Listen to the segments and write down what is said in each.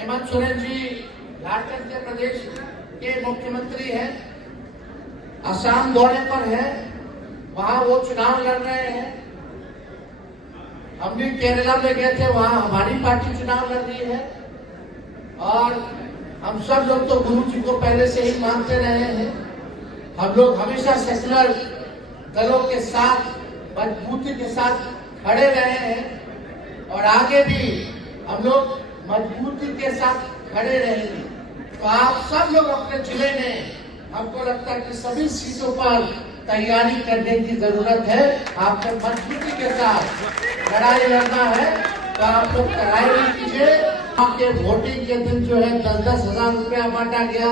हेमंत सोरेन जी झारखंड के प्रदेश के मुख्यमंत्री हैं, असम दौरे पर है, वहां वो चुनाव लड़ रहे हैं। हम भी केरला में गए थे, वहां हमारी पार्टी चुनाव लड़ रही है और हम सब लोग तो गुरु जी को पहले से ही मानते रहे हैं। हम लोग हमेशा सेकुलर दलों के साथ मजबूती के साथ खड़े रहे हैं और आगे भी हम लोग मजबूती के साथ खड़े रहेंगे। तो आप सब लोग अपने जिले में, हमको लगता है कि सभी सीटों पर तैयारी करने की जरूरत है। आपको मजबूती के साथ लड़ाई लड़ना है तो आप लोग तैयारी कीजिए। आपके वोटिंग के दिन जो है 10-10 हजार रुपया बांटा गया।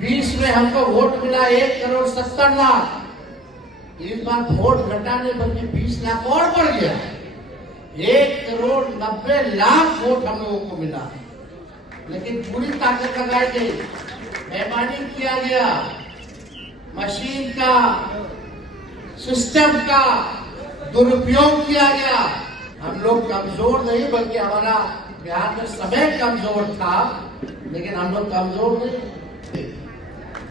20 में हमको वोट मिला 1,70,00,000। इस बार वोट घटाने बल्कि 20 लाख और बढ़ गया। 1,90,00,000 वोट हम लोगों को मिला, लेकिन पूरी ताकत लगाई गई, बेईमानी किया गया, मशीन का, सिस्टम का दुरुपयोग किया गया। हम लोग कमजोर नहीं, बल्कि हमारा बिहार में समय कमजोर था, लेकिन हम लोग कमजोर नहीं।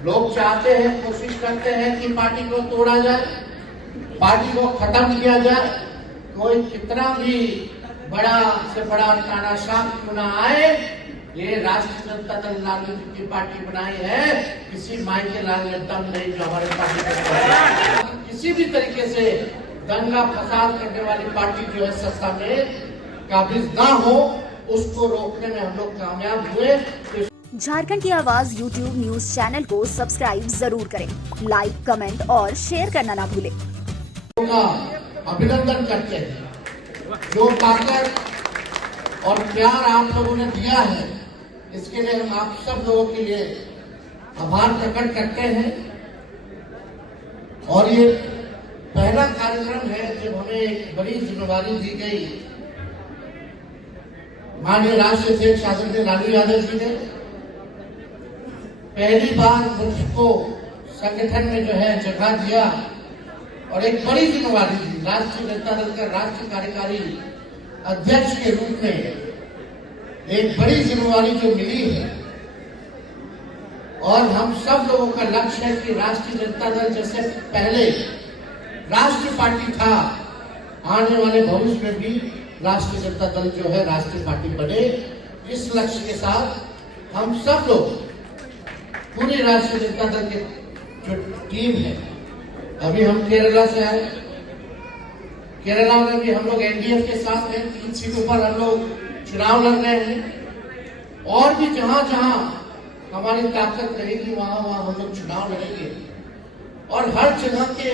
लोग चाहते हैं, कोशिश करते हैं कि पार्टी को तोड़ा जाए, पार्टी को खत्म किया जाए। कोई कितना भी बड़ा से बड़ा तानाशाह क्यों ना आए, ये राष्ट्रीय जनता दल लालू जी की पार्टी बनाई है। किसी माई के लाल ने दम नहीं जो हमारे पार्टी को किसी भी तरीके से दंगा फसाद करने वाली पार्टी जो है सत्ता में काबिज ना हो, उसको रोकने में हम लोग कामयाब हुए। झारखंड की आवाज YouTube न्यूज चैनल को सब्सक्राइब जरूर करें, लाइक, कमेंट और शेयर करना ना भूलें। अभिनंदन करते हैं। जो ताकत और प्यार आप लोगों ने दिया है, इसके लिए हम आप सब लोगों के लिए आभार प्रकट करते हैं। और ये पहला कार्यक्रम है जब हमें एक बड़ी जिम्मेवारी दी गई माननीय राष्ट्रीय अध्यक्ष आदरणीय लालू यादव जी ने। पहली बार मुझको संगठन में जो है जगह दिया और एक बड़ी जिम्मेवारी दी। राष्ट्रीय जनता दल का राष्ट्रीय कार्यकारी अध्यक्ष के रूप में एक बड़ी जिम्मेवारी जो मिली है और हम सब लोगों का लक्ष्य है कि राष्ट्रीय जनता दल जैसे पहले राष्ट्रीय पार्टी था, आने वाले भविष्य में भी राष्ट्रीय जनता दल जो है राष्ट्रीय पार्टी बने। इस लक्ष्य के साथ हम सब लोग पूरी राष्ट्रीय जनता दल की जो टीम है, अभी हम केरला से आए, केरला में भी हम लोग एनडीएफ के साथ हैं। 3 सीटों पर हम लोग चुनाव लड़ रहे हैं और भी जहां जहां हमारी ताकत रहेगी वहां वहां हम लोग चुनाव लड़ेंगे। और हर जगह के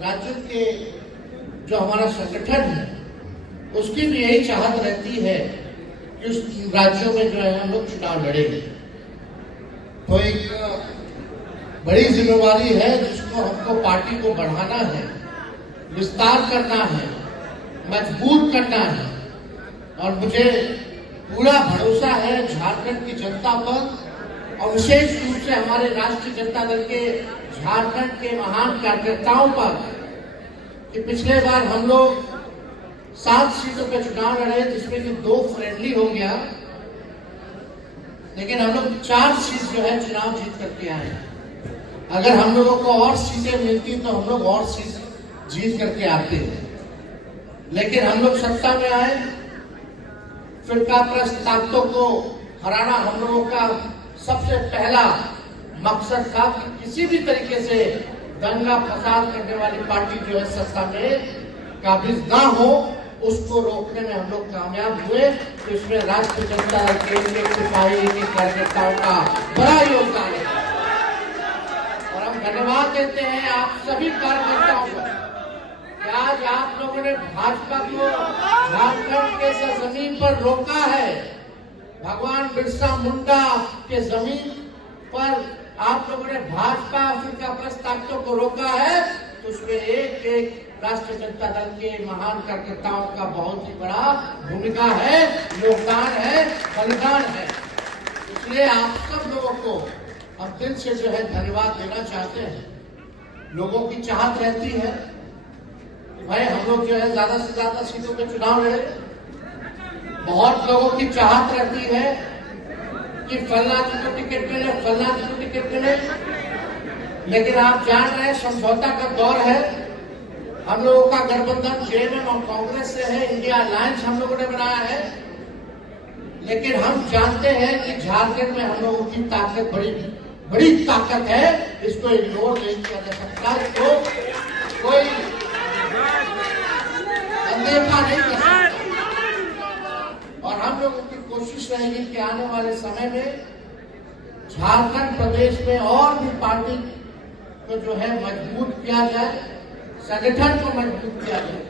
राज्यों के जो हमारा संगठन है, उसकी भी यही चाहत रहती है कि उस राज्यों में जो है हम लोग चुनाव लड़ेंगे। तो एक बड़ी जिम्मेवारी है जिसको हमको पार्टी को बढ़ाना है, विस्तार करना है, मजबूत करना है। और मुझे पूरा भरोसा है झारखंड की जनता पर और विशेष रूप से हमारे राष्ट्रीय जनता दल के झारखंड के महान कार्यकर्ताओं पर कि पिछले बार हम लोग 7 सीटों पर चुनाव लड़े, जिसमें कि 2 फ्रेंडली हो गया, लेकिन हम लोग 4 सीट जो है चुनाव जीत करके आए। अगर हम लोगों को और सीटें मिलती तो हम लोग और सीट जीत करके आते हैं, लेकिन हम लोग सत्ता में आए। फिरकाप्रस्त ताकतों को हराना हम लोगों का सबसे पहला मकसद था कि किसी भी तरीके से दंगा फसाद करने वाली पार्टी जो है सत्ता में काबिज ना हो, उसको रोकने में हम लोग कामयाब हुए। तो इसमें राष्ट्रीय जनता दल के एक सिपाही के कार्यकर्ताओं का बड़ा योगदान है और हम धन्यवाद देते हैं आप सभी कार्यकर्ताओं को। आज आप लोगों ने भाजपा को झारखंड के जमीन पर रोका है, भगवान बिरसा मुंडा के जमीन पर आप लोगों ने भाजपा फिरकाप्रस्त ताकतों को रोका है। तो उसमें एक एक राष्ट्रीय जनता दल के महान कार्यकर्ताओं का बहुत ही बड़ा भूमिका है, योगदान है, बलिदान है। इसलिए आप सब लोगों को हम दिल से जो है धन्यवाद देना चाहते हैं। लोगों की चाहत रहती है कि भाई हम लोग जो है ज्यादा से ज्यादा सीटों पे चुनाव लड़े, बहुत लोगों की चाहत रहती है कि फलना जी को टिकट मिले, फलना जी को टिकट मिले, लेकिन आप जान रहे हैं समझौता का दौर है। हम लोगों का गठबंधन जेएमएम और कांग्रेस से है, इंडिया अलायंस हम लोगों ने बनाया है, लेकिन हम जानते हैं कि झारखंड में हम लोगों की ताकत बड़ी ताकत है, इसको इग्नोर नहीं किया जा सकता, इसको कोई अनदेखा नहीं कर सकता। और हम लोगों की कोशिश रहेगी कि आने वाले समय में झारखंड प्रदेश में और भी पार्टी को जो है मजबूत किया जाए, संगठन को मजबूत किया जाए।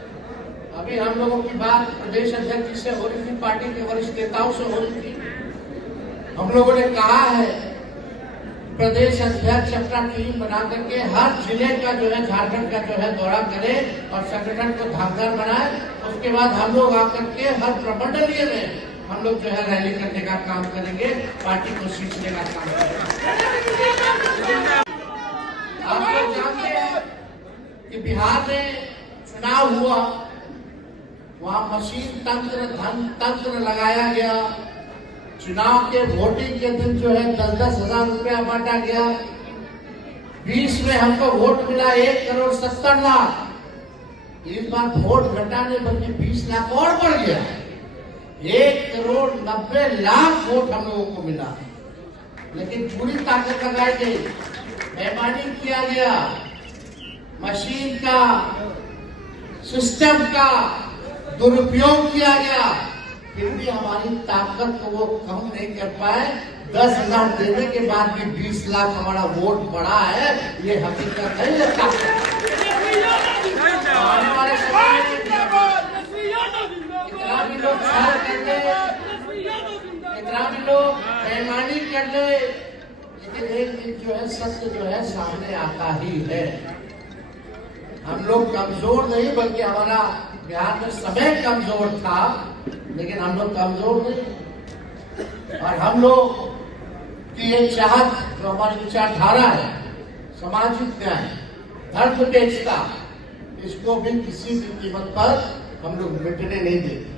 अभी हम लोगों की बात प्रदेश अध्यक्ष से हो रही थी, पार्टी के वरिष्ठ नेताओं से हो रही थी। हम लोगों ने कहा है प्रदेश अध्यक्ष अपना टीम बना करके हर जिले का जो है झारखंड का जो है दौरा करे और संगठन को धाकदार बनाए। उसके बाद हम लोग आकर के हर प्रमंडलीय में हम लोग जो है रैली करने का काम करेंगे, पार्टी को सींचने का काम करेंगे। आप लोग जानते हैं कि बिहार में चुनाव हुआ, वहां मशीन तंत्र, धन तंत्र लगाया गया। चुनाव के वोटिंग के दिन जो है 10-10 हजार रुपया बांटा गया। 20 में हमको वोट मिला 1,70,00,000। इस बार वोट घटा नहीं बल्कि 20 लाख और बढ़ गया। 1,90,00,000 वोट हम लोगों को मिला, लेकिन पूरी ताकत लगाई गई, बेईमानी किया गया, मशीन का, सिस्टम का दुरुपयोग किया गया, फिर भी हमारी ताकत को वो कम नहीं कर पाए। 10,000 देने के बाद भी 20 लाख हमारा वोट बढ़ा है, ये हकीकत है, ये ताकत। आने वाले समय में इतना भी लोग छल कर ले, इतना भी लोग बेईमानी कर ले, लेकिन एक दिन जो है सत्य जो है सामने आता ही है। हम लोग कमजोर नहीं, बल्कि हमारा बिहार में समय कमजोर था, लेकिन हम लोग कमजोर नहीं। और हम लोग की एक चाहत जो हमारी विचारधारा है, सामाजिक न्याय, धर्मनिरपेक्षता, इसको भी किसी भी कीमत पर हम लोग मिटने नहीं देते।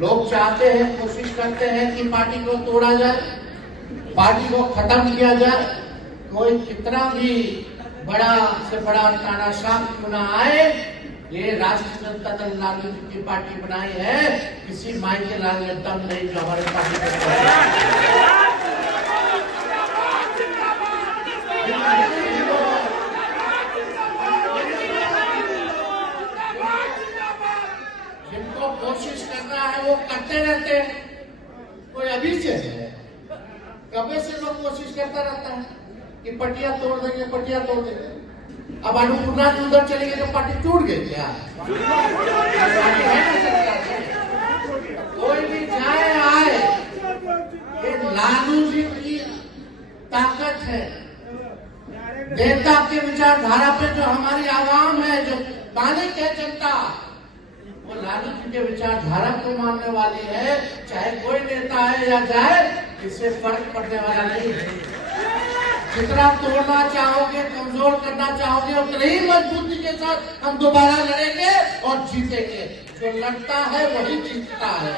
लोग चाहते हैं, कोशिश करते हैं कि पार्टी को तोड़ा जाए, पार्टी को खत्म किया जाए। कोई कितना भी बड़ा से बड़ा तानाशाह क्यों ना आए, ये राष्ट्रीय जनता दल लालू जी की पार्टी बनाई है, किसी माई के लाल ने दम नहीं जो हमारे पार्टी जिनको कोशिश करना है वो करते रहते हैं। कोई अभी से है, कभी से लोग कोशिश करता रहता है कि पटिया तोड़ देंगे, पटिया तोड़ देंगे। अब अनुपूर्णा उधर चले गए तो पार्टी टूट गई क्या? पार्टी है ना सरकार। कोई भी जाए आए, ये लालू जी की ताकत है। नेता के विचारधारा पे जो हमारी आवाम है, जो मालिक है जनता, वो लालू जी के विचारधारा को मानने वाली है। चाहे कोई नेता है या जाए, इससे फर्क पड़ने वाला नहीं है। जितना तोड़ना चाहोगे, कमजोर करना चाहोगे, उतनी ही मजबूती के साथ हम दोबारा लड़ेंगे और जीतेंगे। जो लड़ता है वही जीतता है।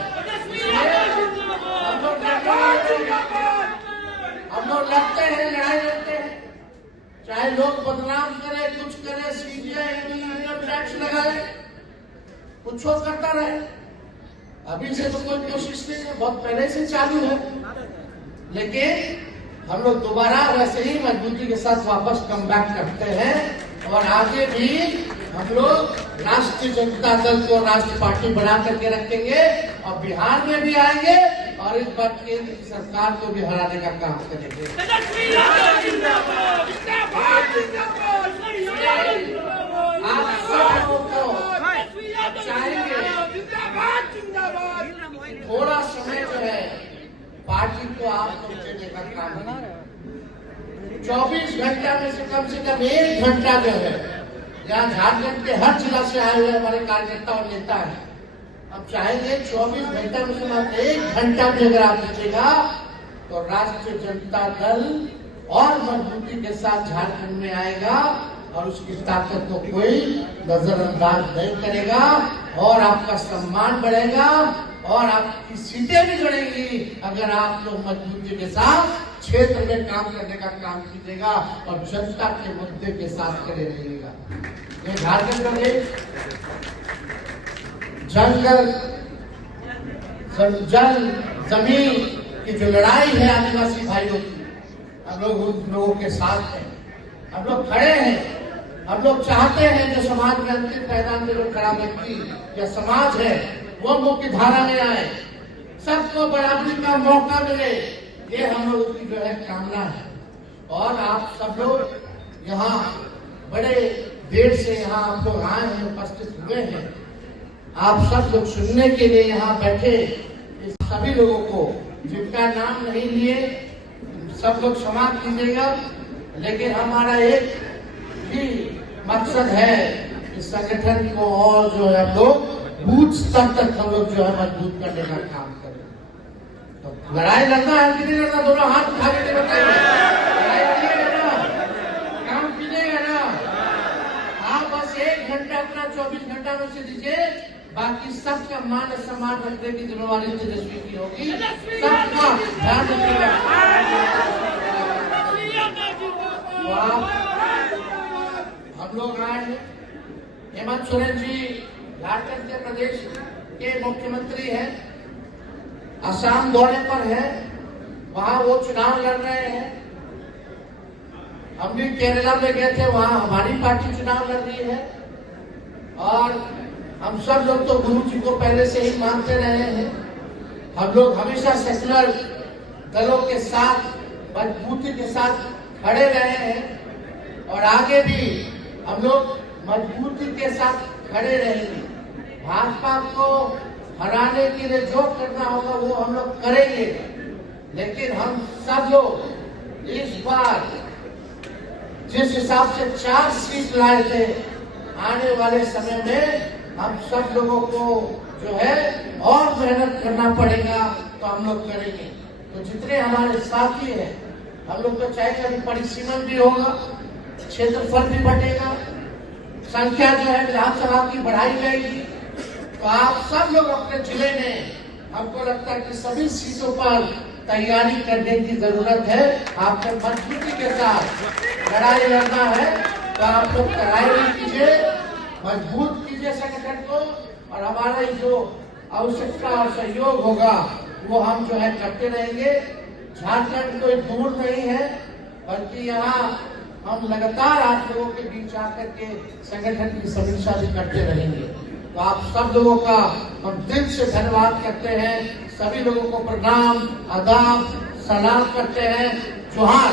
हम लोग लड़ते हैं, लड़ाई लड़ते हैं, चाहे लोग बदनाम करे, कुछ करे, सीबीआई इनकम टैक्स लगाए, कुछ करता रहे। अभी से तो कोई कोशिश नहीं है, बहुत पहले से चालू है, लेकिन हम लोग दोबारा वैसे ही मजबूती के साथ वापस कम बैक करते हैं। और आगे भी हम लोग राष्ट्रीय जनता दल को राष्ट्रीय पार्टी बना करके रखेंगे और बिहार में भी आएंगे और इस बार केंद्र की सरकार को भी हराने का काम करेंगे। आप सब लोगों को चाहेंगे थोड़ा समय जो है पार्टी को आप लोग देने का काम करें। 24 घंटा में से कम 1 घंटा जो है, यहाँ झारखंड के हर जिला से आए हुए हमारे कार्यकर्ता और नेता हैं, अब चाहेंगे 24 घंटा में से 1 घंटा भी अगर आप दीजिएगा तो राष्ट्रीय जनता दल और मजबूती के साथ झारखंड में आएगा और उसकी ताकत को कोई नजरअंदाज नहीं करेगा और आपका सम्मान बढ़ेगा, और आपकी सीटें भी बढ़ेंगी अगर आप लोग मजबूती के साथ क्षेत्र में काम करने का काम कीजिएगा और जनता के मुद्दे के साथ खड़े रहिएगा। ये झारखंड प्रदेश जंगल जल जमीन की जो लड़ाई है आदिवासी भाइयों की, हम लोग उन लोगों के साथ हैं, हम लोग खड़े हैं। हम लोग चाहते हैं जो समाज में अंतिम पैदान में जो खड़ा व्यक्ति या समाज है वो मुख्य धारा में आए, सबको बराबरी का मौका मिले, ये हम लोग की जो है कामना है। और आप सब लोग यहाँ बड़े देर से यहाँ आप लोग आए हैं, उपस्थित हुए हैं। आप सब लोग सुनने के लिए यहाँ बैठे, इस सभी लोगों को जिनका नाम नहीं लिए सब लोग क्षमा कीजिएगा, लेकिन हमारा एक ही मकसद है इस संगठन को और जो है हम लोग बूथ स्तर तक हम लोग जो है मजबूत करने का काम करें। तो लड़ाई लड़ना है कि नहीं लड़ना, दोनों हाथ उठा के बताइए। लड़ाई लड़िएगा ना, काम कीजिएगा ना। आप बस 1 घंटा अपना 24 घंटा में से दीजिए, बाकी सबका मान सम्मान रखने की जिम्मेवारी तेजस्वी की होगी, सबका ध्यान रखिएगा। हम लोग आए हैं, हेमंत सोरेन जी झारखंड के प्रदेश के मुख्यमंत्री हैं, असम दौरे पर हैं, वहां वो चुनाव लड़ रहे हैं। हम भी केरला में गए थे, वहां हमारी पार्टी चुनाव लड़ रही है। और हम सब लोग तो गुरु जी को पहले से ही मानते रहे हैं। हम लोग हमेशा सेकुलर दलों के साथ मजबूती के साथ खड़े रहे हैं और आगे भी हम लोग मजबूती के साथ खड़े रहेंगे। भाजपा को हराने के लिए जो करना होगा वो हम लोग करेंगे, लेकिन हम सब लोग इस बार जिस हिसाब से 4 सीट लाए थे, आने वाले समय में हम सब लोगों को जो है और मेहनत करना पड़ेगा, तो हम लोग करेंगे। तो जितने हमारे साथी हैं, हम लोग को चाहे कभी परिसीमन भी होगा, क्षेत्रफल भी बढ़ेगा, संख्या जो है विधानसभा की बढ़ाई जाएगी। तो आप सब लोग अपने जिले में, हमको लगता है कि सभी सीटों पर तैयारी करने की जरूरत है। आपको मजबूती के साथ लड़ाई लड़ना है, तो आप लोग तैयारी कीजिए, मजबूत कीजिए संगठन को, और हमारा जो आवश्यकता और सहयोग होगा वो हम जो है करते रहेंगे। झारखंड कोई दूर नहीं है, बल्कि यहाँ हम लगातार आप लोगों के बीच आकर के संगठन की समीक्षा भी करते रहेंगे। तो आप सब लोगों का हम दिल से धन्यवाद करते हैं। सभी लोगों को प्रणाम, आदाब, सलाम करते हैं। जोहार।